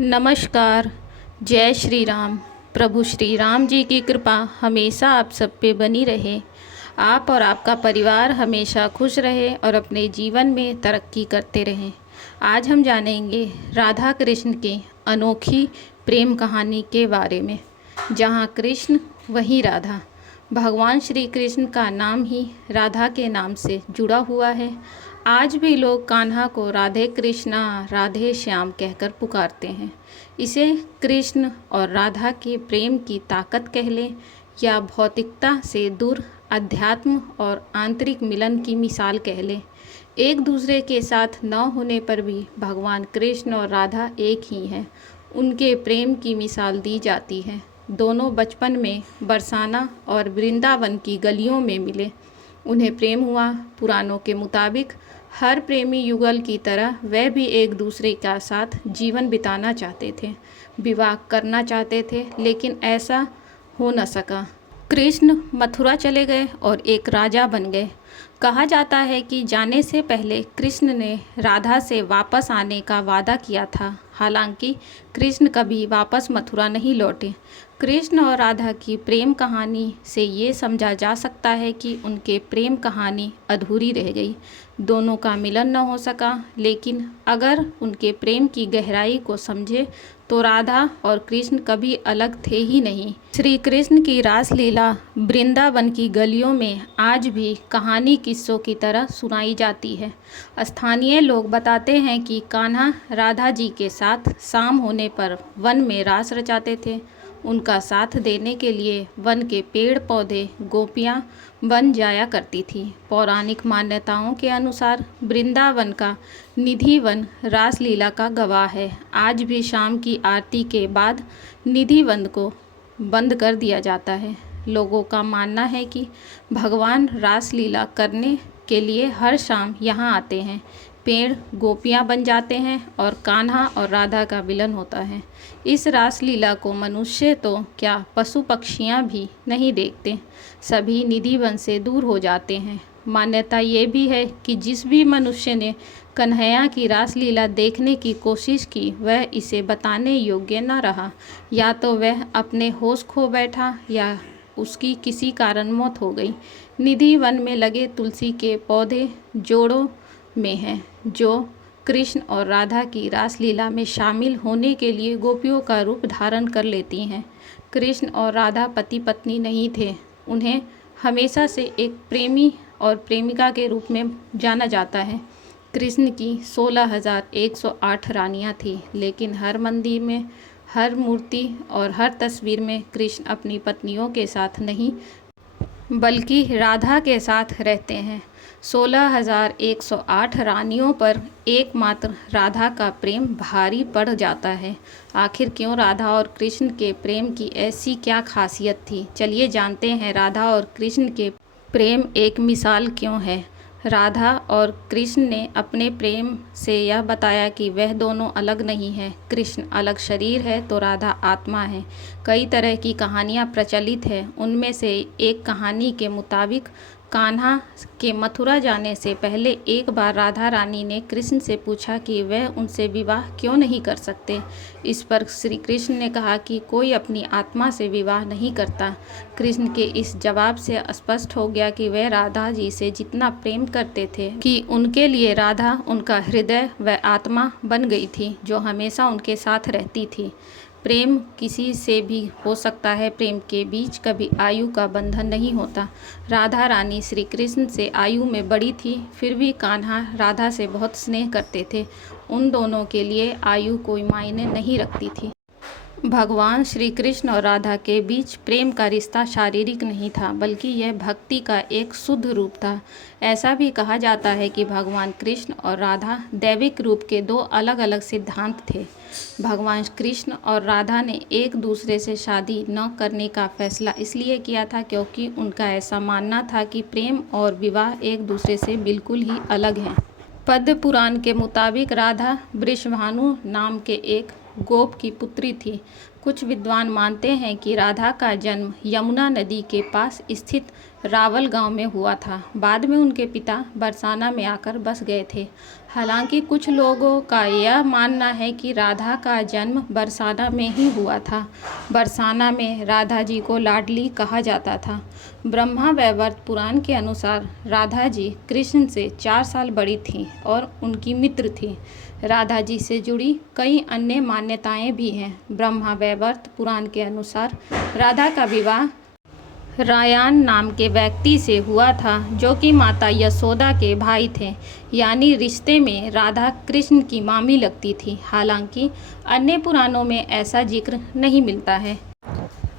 नमस्कार। जय श्री राम। प्रभु श्री राम जी की कृपा हमेशा आप सब पे बनी रहे। आप और आपका परिवार हमेशा खुश रहे और अपने जीवन में तरक्की करते रहें। आज हम जानेंगे राधा कृष्ण की अनोखी प्रेम कहानी के बारे में। जहाँ कृष्ण वहीं राधा। भगवान श्री कृष्ण का नाम ही राधा के नाम से जुड़ा हुआ है। आज भी लोग कान्हा को राधे कृष्णा राधे श्याम कहकर पुकारते हैं। इसे कृष्ण और राधा के प्रेम की ताकत कह लें या भौतिकता से दूर अध्यात्म और आंतरिक मिलन की मिसाल कह लें। एक दूसरे के साथ न होने पर भी भगवान कृष्ण और राधा एक ही हैं। उनके प्रेम की मिसाल दी जाती है। दोनों बचपन में बरसाना और वृंदावन की गलियों में मिले। उन्हें प्रेम हुआ। पुराणों के मुताबिक हर प्रेमी युगल की तरह वह भी एक दूसरे का साथ जीवन बिताना चाहते थे, विवाह करना चाहते थे, लेकिन ऐसा हो न सका। कृष्ण मथुरा चले गए और एक राजा बन गए। कहा जाता है कि जाने से पहले कृष्ण ने राधा से वापस आने का वादा किया था। हालांकि कृष्ण कभी वापस मथुरा नहीं लौटे। कृष्ण और राधा की प्रेम कहानी से ये समझा जा सकता है कि उनके प्रेम कहानी अधूरी रह गई। दोनों का मिलन न हो सका, लेकिन अगर उनके प्रेम की गहराई को समझे तो राधा और कृष्ण कभी अलग थे ही नहीं। श्री कृष्ण की रासलीला वृंदावन की गलियों में आज भी कहानी किस्सों की तरह सुनाई जाती है। स्थानीय लोग बताते हैं कि कान्हा राधा जी के साथ शाम होने पर वन में रास रचाते थे। उनका साथ देने के लिए वन के पेड़ पौधे गोपियाँ बन जाया करती थी। पौराणिक मान्यताओं के अनुसार वृंदावन का निधि वन रासलीला का गवाह है। आज भी शाम की आरती के बाद निधि वन को बंद कर दिया जाता है। लोगों का मानना है कि भगवान रासलीला करने के लिए हर शाम यहाँ आते हैं। पेड़ गोपियाँ बन जाते हैं और कान्हा और राधा का मिलन होता है। इस रासलीला को मनुष्य तो क्या पशु पक्षियाँ भी नहीं देखते। सभी निधि वन से दूर हो जाते हैं। मान्यता ये भी है कि जिस भी मनुष्य ने कन्हैया की रासलीला देखने की कोशिश की वह इसे बताने योग्य न रहा। या तो वह अपने होश खो बैठा या उसकी किसी कारण मौत हो गई। निधि वन में लगे तुलसी के पौधे जोड़ों में हैं, जो कृष्ण और राधा की रासलीला में शामिल होने के लिए गोपियों का रूप धारण कर लेती हैं। कृष्ण और राधा पति पत्नी नहीं थे। उन्हें हमेशा से एक प्रेमी और प्रेमिका के रूप में जाना जाता है। कृष्ण की 16,108 रानियाँ थीं, लेकिन हर मंदिर में, हर मूर्ति और हर तस्वीर में कृष्ण अपनी पत्नियों के साथ नहीं बल्कि राधा के साथ रहते हैं। 16,108 रानियों पर एकमात्र राधा का प्रेम भारी पड़ जाता है। आखिर क्यों राधा और कृष्ण के प्रेम की ऐसी क्या खासियत थी? चलिए जानते हैं राधा और कृष्ण के प्रेम एक मिसाल क्यों है। राधा और कृष्ण ने अपने प्रेम से यह बताया कि वह दोनों अलग नहीं हैं। कृष्ण अलग शरीर है तो राधा आत्मा है। कई तरह की कहानियाँ प्रचलित हैं। उनमें से एक कहानी के मुताबिक कान्हा के मथुरा जाने से पहले एक बार राधा रानी ने कृष्ण से पूछा कि वह उनसे विवाह क्यों नहीं कर सकते। इस पर श्री कृष्ण ने कहा कि कोई अपनी आत्मा से विवाह नहीं करता। कृष्ण के इस जवाब से स्पष्ट हो गया कि वह राधा जी से जितना प्रेम करते थे कि उनके लिए राधा उनका हृदय व आत्मा बन गई थी, जो हमेशा उनके साथ रहती थी। प्रेम किसी से भी हो सकता है। प्रेम के बीच कभी आयु का बंधन नहीं होता। राधा रानी श्री कृष्ण से आयु में बड़ी थी, फिर भी कान्हा राधा से बहुत स्नेह करते थे। उन दोनों के लिए आयु कोई मायने नहीं रखती थी। भगवान श्री कृष्ण और राधा के बीच प्रेम का रिश्ता शारीरिक नहीं था, बल्कि यह भक्ति का एक शुद्ध रूप था। ऐसा भी कहा जाता है कि भगवान कृष्ण और राधा दैविक रूप के दो अलग अलग सिद्धांत थे। भगवान कृष्ण और राधा ने एक दूसरे से शादी न करने का फैसला इसलिए किया था क्योंकि उनका ऐसा मानना था कि प्रेम और विवाह एक दूसरे से बिल्कुल ही अलग हैं। पद्म पुराण के मुताबिक राधा वृषभानु नाम के एक गोप की पुत्री थी। कुछ विद्वान मानते हैं कि राधा का जन्म यमुना नदी के पास स्थित रावल गांव में हुआ था। बाद में उनके पिता बरसाना में आकर बस गए थे। हालांकि कुछ लोगों का यह मानना है कि राधा का जन्म बरसाना में ही हुआ था। बरसाना में राधा जी को लाडली कहा जाता था। ब्रह्मा वैवर्त पुराण के अनुसार राधा जी कृष्ण से 4 साल बड़ी थीं और उनकी मित्र थीं। राधा जी से जुड़ी कई अन्य मान्यताएं भी हैं। ब्रह्मा वैवर्त पुराण के अनुसार राधा का विवाह रायान नाम के व्यक्ति से हुआ था, जो कि माता यशोदा के भाई थे, यानी रिश्ते में राधा कृष्ण की मामी लगती थी। हालांकि अन्य पुराणों में ऐसा जिक्र नहीं मिलता है।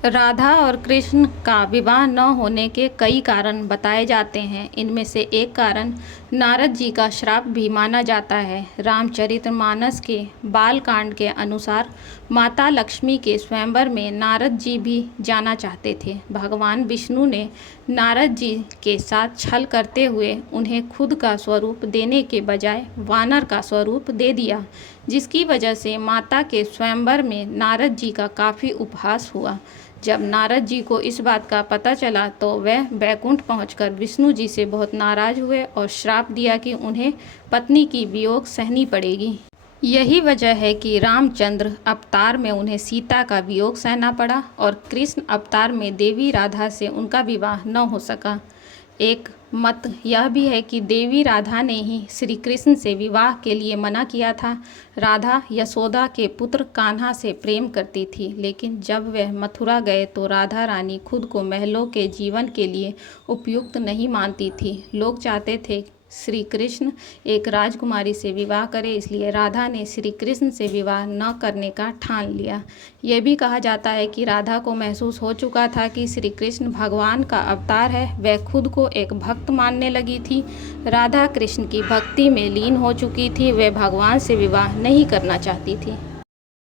राधा और कृष्ण का विवाह न होने के कई कारण बताए जाते हैं। इनमें से एक कारण नारद जी का श्राप भी माना जाता है। रामचरितमानस के बालकांड के अनुसार माता लक्ष्मी के स्वयंवर में नारद जी भी जाना चाहते थे। भगवान विष्णु ने नारद जी के साथ छल करते हुए उन्हें खुद का स्वरूप देने के बजाय वानर का स्वरूप दे दिया, जिसकी वजह से माता के स्वयंवर में नारद जी का काफ़ी उपहास हुआ। जब नारद जी को इस बात का पता चला तो वह बैकुंठ पहुंचकर विष्णु जी से बहुत नाराज हुए और श्राप दिया कि उन्हें पत्नी की वियोग सहनी पड़ेगी। यही वजह है कि रामचंद्र अवतार में उन्हें सीता का वियोग सहना पड़ा और कृष्ण अवतार में देवी राधा से उनका विवाह न हो सका। एक मत यह भी है कि देवी राधा ने ही श्री कृष्ण से विवाह के लिए मना किया था। राधा यशोदा के पुत्र कान्हा से प्रेम करती थी, लेकिन जब वह मथुरा गए तो राधा रानी खुद को महलों के जीवन के लिए उपयुक्त नहीं मानती थी। लोग चाहते थे श्री कृष्ण एक राजकुमारी से विवाह करे, इसलिए राधा ने श्री कृष्ण से विवाह न करने का ठान लिया। यह भी कहा जाता है कि राधा को महसूस हो चुका था कि श्री कृष्ण भगवान का अवतार है। वह खुद को एक भक्त मानने लगी थी। राधा कृष्ण की भक्ति में लीन हो चुकी थी। वह भगवान से विवाह नहीं करना चाहती थी।